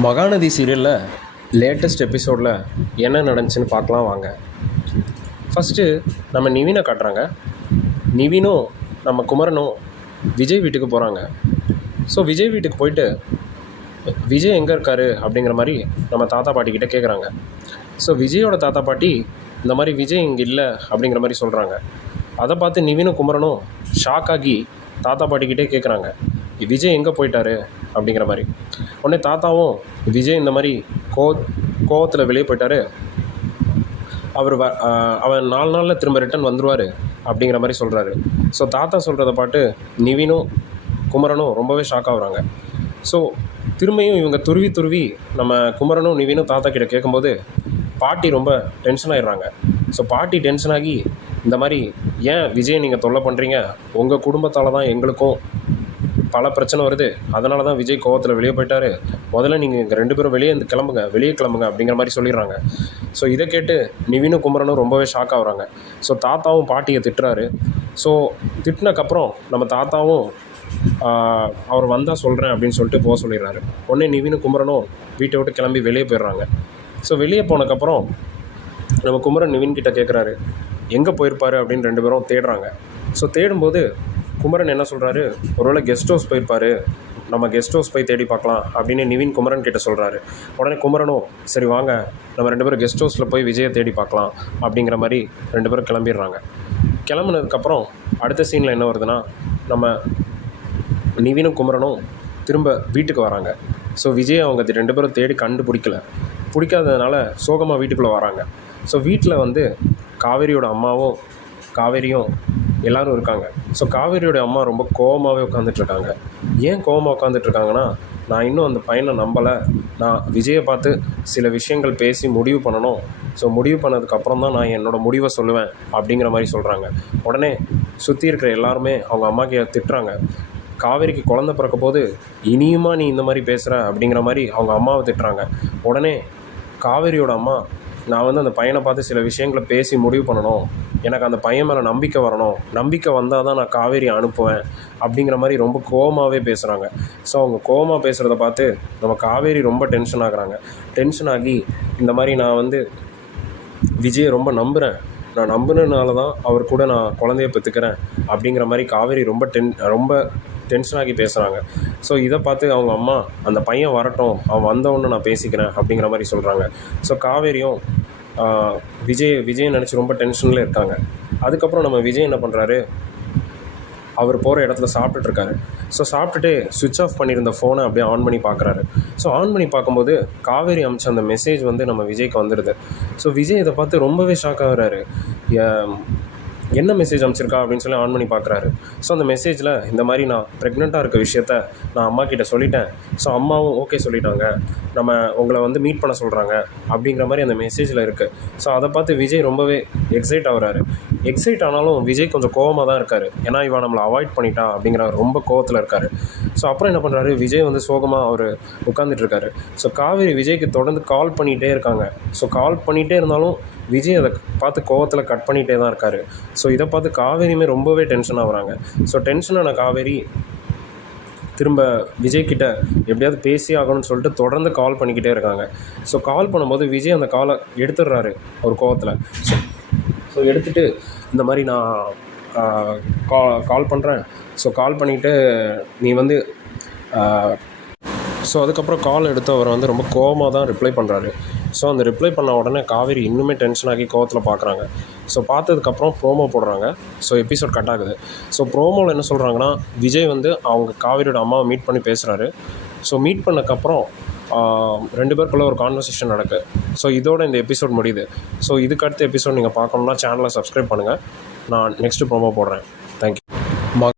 மகாநதி சீரியலில் லேட்டஸ்ட் எபிசோடில் என்ன நடந்துச்சுன்னு பார்க்கலாம் வாங்க. ஃபஸ்ட்டு நம்ம நிவினை காட்டுறாங்க. நிவினும் நம்ம குமரனும் விஜய் வீட்டுக்கு போகிறாங்க ஸோ விஜய் வீட்டுக்கு போயிட்டு விஜய் எங்கே இருக்காரு அப்படிங்கிற மாதிரி நம்ம தாத்தா பாட்டிக்கிட்ட கேட்குறாங்க ஸோ விஜயோட தாத்தா பாட்டி இந்த மாதிரி விஜய் இங்கே இல்லை அப்படிங்கிற மாதிரி சொல்கிறாங்க அதை பார்த்து நிவினும் குமரனும் ஷாக் ஆகி தாத்தா பாட்டிக்கிட்டே கேட்குறாங்க விஜய் எங்கே போயிட்டாரு? அப்படிங்கிற மாதிரி. உடனே தாத்தாவும் விஜய் இந்த மாதிரி கோ கோவத்தில் வெளியே போயிட்டாரு. அவர் வ அவர் நாலு நாளில் திரும்ப ரிட்டர்ன் வந்துடுவார் அப்படிங்கிற மாதிரி சொல்கிறாரு ஸோ தாத்தா சொல்கிறத பாட்டு நிவினும் குமரனும் ரொம்பவே ஷாக் ஆகுறாங்க. ஸோ திரும்பியும் இவங்க துருவி துருவி நம்ம குமரனும் நிவினும் தாத்தா கிட்ட கேட்கும்போது பாட்டி ரொம்ப டென்ஷன் ஆயிடுறாங்க. ஸோ பாட்டி டென்ஷன் ஆகி இந்த மாதிரி ஏன் விஜய் நீங்கள் தொல்லை பண்ணுறீங்க உங்கள் குடும்பத்தால் தான் எங்களுக்கும் பல பிரச்சனை வருது. அதனால தான் விஜய் கோவத்தில் வெளியே போயிட்டார். முதல்ல நீங்கள் இங்கே ரெண்டு பேரும் வெளியே இருந்து கிளம்புங்க வெளியே கிளம்புங்க அப்படிங்கிற மாதிரி சொல்லிடுறாங்க. ஸோ இதை கேட்டு நிவினும் குமரனும் ரொம்பவே ஷாக் ஆகுறாங்க ஸோ தாத்தாவும் பாட்டியை திட்டுறாரு. ஸோ திட்டினக்கப்புறம் நம்ம தாத்தாவும் அவர் வந்தால் சொல்கிறேன் அப்படின்னு சொல்லிட்டு போக சொல்லிடுறாரு. உடனே நிவினும் குமரனும் வீட்டை விட்டு கிளம்பி வெளியே போயிடுறாங்க. ஸோ வெளியே போனதுக்கப்புறம் நம்ம குமரன் நிவின் கிட்ட கேட்குறாரு எங்கே போயிருப்பாரு? அப்படின்னு ரெண்டு பேரும் தேடுறாங்க. ஸோ தேடும்போது குமரன் என்ன சொல்கிறாரு ஒருவேளை கெஸ்ட் ஹவுஸ் போயிருப்பாரு. நம்ம கெஸ்ட் ஹவுஸ் போய் தேடி பார்க்கலாம் அப்படின்னு நிவின் குமரன் கிட்ட சொல்கிறாரு உடனே குமரனும் சரி வாங்க நம்ம ரெண்டு பேரும் கெஸ்ட் ஹவுஸில் போய் விஜயை தேடி பார்க்கலாம் அப்படிங்கிற மாதிரி ரெண்டு பேரும் கிளம்பிடுறாங்க. கிளம்புனதுக்கப்புறம் அடுத்த சீனில் என்ன வருதுன்னா நம்ம நிவினும் குமரனும் திரும்ப வீட்டுக்கு வராங்க. ஸோ விஜய் அவங்க ரெண்டு பேரும் தேடி கண்டுபிடிக்கல. பிடிக்காததுனால சோகமாக வீட்டுக்குள்ளே வராங்க. ஸோ வீட்டில் வந்து காவேரியோட அம்மாவும் காவேரியும் எல்லாரும் இருக்காங்க. ஸோ காவேரியோடைய அம்மா ரொம்ப கோவமாகவே உட்காந்துட்ருக்காங்க ஏன் கோவமாக உட்காந்துட்ருக்காங்கன்னா நான் இன்னும் அந்த பையனை நம்பலை. நான் விஜயை பார்த்து சில விஷயங்கள் பேசி முடிவு பண்ணணும். ஸோ முடிவு பண்ணதுக்கப்புறம் தான் நான் என்னோடய முடிவை சொல்லுவேன் அப்படிங்கிற மாதிரி சொல்கிறாங்க உடனே சுற்றி இருக்கிற எல்லாருமே அவங்க அம்மாக்கு திட்டுறாங்க. காவேரிக்கு குழந்த பிறக்க போது இனியுமா நீ இந்த மாதிரி பேசுகிற அப்படிங்கிற மாதிரி அவங்க அம்மாவை திட்டுறாங்க. உடனே காவேரியோட அம்மா நான் வந்து அந்த பையனை பார்த்து சில விஷயங்களை பேசி முடிவு பண்ணணும். எனக்கு அந்த பையன் மேலே நம்பிக்கை வரணும். நம்பிக்கை வந்தால் தான் நான் காவேரி அனுப்புவேன் அப்படிங்கிற மாதிரி ரொம்ப கோவமாகவே பேசுகிறாங்க ஸோ அவங்க கோவமாக பேசுகிறத பார்த்து நம்ம காவேரி ரொம்ப டென்ஷன் ஆகுறாங்க. டென்ஷன் ஆகி இந்த மாதிரி நான் வந்து விஜயை ரொம்ப நம்புகிறேன் நான் நம்பினதுனால தான் அவர் கூட நான் குழந்தைய பெற்றுக்கிறேன் அப்படிங்கிற மாதிரி காவேரி ரொம்ப டென் ரொம்ப டென்ஷன் ஆகி பேசுகிறாங்க ஸோ இதை பார்த்து அவங்க அம்மா அந்த பையன் வரட்டும் அவன் வந்தவொடனே நான் பேசிக்கிறேன் அப்படிங்கிற மாதிரி சொல்கிறாங்க ஸோ காவேரியும் விஜய் விஜய் நினச்சி ரொம்ப டென்ஷனில் இருக்காங்க. அதுக்கப்புறம் நம்ம விஜய் என்ன பண்ணுறாரு அவர் போகிற இடத்துல சாப்பிட்டுட்டு இருக்காரு. ஸோ சாப்பிட்டுட்டு சுவிட்ச் ஆஃப் பண்ணியிருந்த ஃபோனை அப்படியே ஆன் பண்ணி பார்க்குறாரு ஸோ ஆன் பண்ணி பார்க்கும்போது காவேரி அமிச்ச அந்த மெசேஜ் வந்து நம்ம விஜய்க்கு வந்துடுது ஸோ விஜய் இதை பார்த்து ரொம்பவே ஷாக் ஆகுறாரு. ஏன், என்ன மெசேஜ் அனுப்பிச்சிருக்கா அப்படின்னு சொல்லி ஆன் பண்ணி பார்க்குறாரு ஸோ அந்த மெசேஜில் இந்த மாதிரி நான் ப்ரெக்னெண்ட்டாக இருக்க விஷயத்த நான் அம்மா கிட்ட சொல்லிட்டேன். ஸோ அம்மாவும் ஓகே சொல்லிட்டாங்க. நம்ம உங்களை வந்து மீட் பண்ண சொல்கிறாங்க அப்படிங்கிற மாதிரி அந்த மெசேஜில் இருக்குது ஸோ அதை பார்த்து விஜய் ரொம்பவே எக்ஸைட் ஆகுறாரு. எக்ஸைட் ஆனாலும் விஜய் கொஞ்சம் கோவமாக தான் இருக்கார். ஏன்னா இவன் நம்மளை அவாய்ட் பண்ணிட்டா அப்படிங்கிற ரொம்ப கோவத்தில் இருக்கார். ஸோ அப்புறம் என்ன பண்ணுறாரு விஜய் வந்து சோகமாக அவர் உட்காந்துட்டு இருக்காரு. ஸோ காவேரி விஜய்க்கு தொடர்ந்து கால் பண்ணிகிட்டே இருக்காங்க. ஸோ கால் பண்ணிகிட்டே இருந்தாலும் விஜய் அதை பார்த்து கோவத்தில் கட் பண்ணிகிட்டே தான் இருக்காரு. ஸோ இதை பார்த்து காவேரியுமே ரொம்பவே டென்ஷன் ஆகுறாங்க ஸோ டென்ஷனான காவேரி திரும்ப விஜய்கிட்ட எப்படியாவது பேசி ஆகணும்னு சொல்லிட்டு தொடர்ந்து கால் பண்ணிக்கிட்டே இருக்காங்க. ஸோ கால் பண்ணும்போது விஜய் அந்த காலை எடுத்துடுறாரு ஒரு கோவத்தில். ஸோ ஸோ எடுத்துட்டு இந்த மாதிரி நான் கா கால் பண்ணுறேன் ஸோ கால் பண்ணிவிட்டு நீ வந்து ஸோ அதுக்கப்புறம் கால் எடுத்து அவர் வந்து ரொம்ப கோவமாக தான் ரிப்ளை பண்ணுறாரு ஸோ அந்த ரிப்ளை பண்ண உடனே காவேரி இன்னுமே டென்ஷன் ஆகி கோவத்தில் பார்க்குறாங்க ஸோ பார்த்ததுக்கப்புறம் ப்ரோமோ போடுறாங்க. ஸோ எபிசோட் கட் ஆகுது. ஸோ ப்ரோமோவில் என்ன சொல்கிறாங்கன்னா விஜய் வந்து அவங்க காவேரியோட அம்மாவை மீட் பண்ணி பேசுகிறாரு ஸோ மீட் பண்ணக்கப்புறம் ரெண்டு பேருக்குள்ளே ஒரு கான்வர்சேஷன் நடக்கு. ஸோ இதோட இந்த எபிசோட் முடியுது. ஸோ இதுக்கு அடுத்த எபிசோட் நீங்கள் பார்க்கணுன்னா சேனலை சப்ஸ்கிரைப் பண்ணுங்கள் நான் நெக்ஸ்ட்டு ப்ரோமோ போடுறேன்.